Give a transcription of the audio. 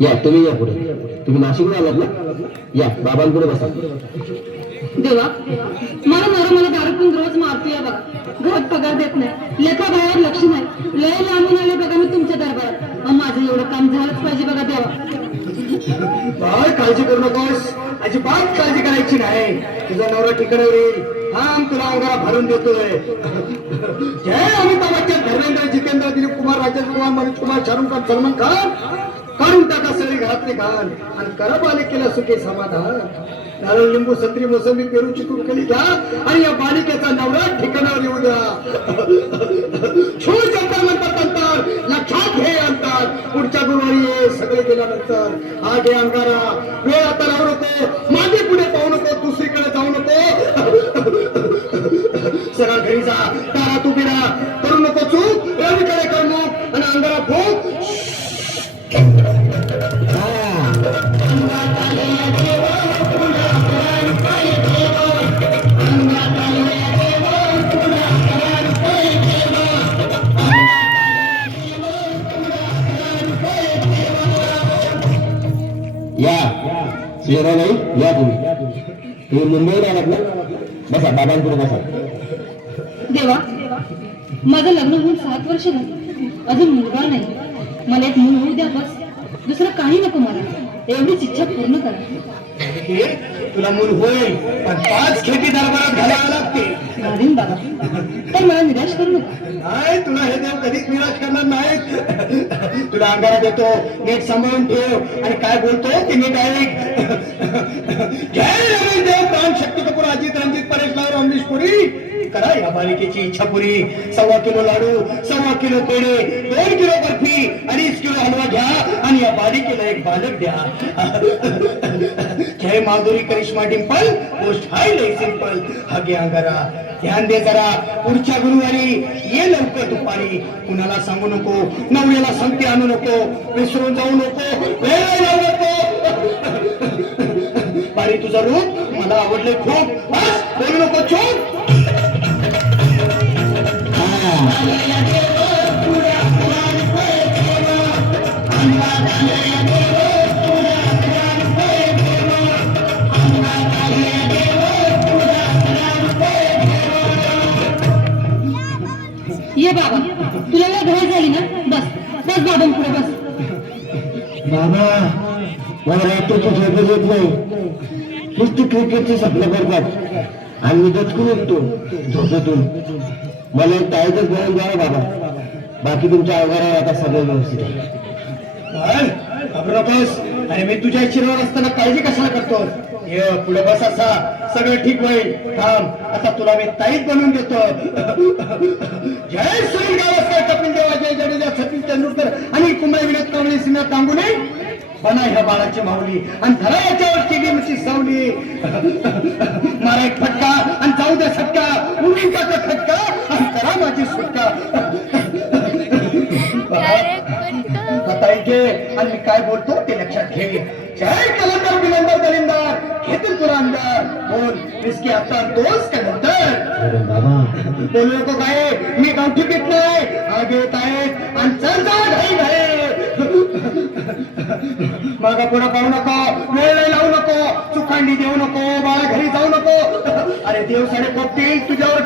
या तुम्ही या पुढे. तुम्ही नाशिकला आलात ना? या बाबांपुढे बसा. देवा मला नवरा मला दारूतून रोज मारतोय बघा. घरात पगार देत नाही. लेखा बाहेर लक्ष नाही. लय लांबून आले बघा मी तुमच्या दरबारात. माझं एवढं काम झालंच पाहिजे बघा देवा. काय काळजी करू नकोस. अजिबात काळजी करायची नाही. तुझा नवरा ठिकाणावर येईल हा तुला अंगारा भरून देतोय. जय अमिताभ बच्चन. धर्मेंद्र जितेंद्र दिलीप कुमार राजेंद्र कुमार मनोज कुमार शाहरुख खान सलमान खान. काढून टाका सगळी घरातले घाण. आणि करा बालिकेला सुखे समाधान. नारळ लिंबू संत्री मोसंबी पेरू चिकून केली घ्या. आणि या बालिकेचा नवरा ठिकाणावर येऊ द्या. छू चंपर म्हणतात नंतर लक्षात घे अंतर. पुढच्या गुरुवारी ये सगळे गेल्यानंतर. हा घे अंगारा. वेळ आता राहू नको. मागे पुढे पाहू नको. दुसरीकडे जाऊ नको. सगळा घरी जा. या. नाही या तुम्ही. तुम्ही मुंबईला आलात ना? बसा बाबांपुढे बसा. देवा माझं लग्न होऊन सात वर्ष झाली. अजून मुलगा नाही. मला एक मूल होऊ द्या बस. दुसरं काही नको मला. एवढीच इच्छा पूर्ण करा. तुला मूल होईल पण पाच खेटी दरबारात घालावं लागते. बाबा पण मला निराश करू नका. नाही तुला हे देव कधीच निराश करणार नाहीत. तुला अंगारा देतो. नीट सांभाळून ठेव. आणि काय बोलतो ते नीट ऐक. जय रमेश प्राण शक्ती कपूर अजित रणजित परेश लाव अमरीश पुरी. करा या बालिकेची इच्छा पुरी. सव्वा किलो लाडू सव्वा किलो पेढे दोन किलो बर्फी अडीच किलो हलवा घ्या. आणि या बालिकेला एक बालक द्या. जय माधुरी करिश्मा डिंपल पोस्ट हाय लय सिंपल. हागे अंगारा. ध्यान दे जरा. पुढच्या गुरुवारी ये लवकर दुपारी. कुणाला सांगू नको. नवऱ्याला संगती आणू नको. विसरून जाऊ नको. वेळ लावू नको. बारी तुझं रूप मला आवडले खूप. बस बोलू नको चूप. ये बाबा तुला वेळ घाई झाली ना? बस बस बाबांपुढे बस. बाबा मला रात्रीची झोपच येत नाही. नुसती क्रिकेटची स्वप्न करतात. आणि मी दचकून उठतो झोपेतून. मला एक मिळून द्या बाबा. बाकी तुमच्या अवघावर आता सगळं व्यवस्थित आहे. अरे मी तुझ्या शिरावर असताना काळजी कशाला करतो ये पुढे बस असा सगळं ठीक होईल. थांब. आता तुला मी ताईत बनवून देतो. जय सुनील गावस्कर कपिल देवा जय जडेजा सचिन तेंडुलकर आणि कुंबळे विनोद कांबळे सिन्हा तांबुले. बना ह्या बाळाची माऊली आणि धरा याच्यावर केली सावली. मारा एक फटका आणि जाऊ द्या सटका उडून टाका खटका आणि करा माझी सुटका. आता इथे आणि मी काय बोलतो ते लक्षात घे. जय कलंदर विलंदर दलिंदर. घेतील तुला अंदर बोल इसकी आता दोस्त का नंतर बोलू नको काय मी गावठी पीत नाही आगे येत आहेत आणि चल जा घाई घाई मागा पुढे पाहू नको वेळ नाही लावू नको चुखांडी देऊ नको बाळा घरी जाऊ नको अरे देव साडे पोपतील तुझ्यावर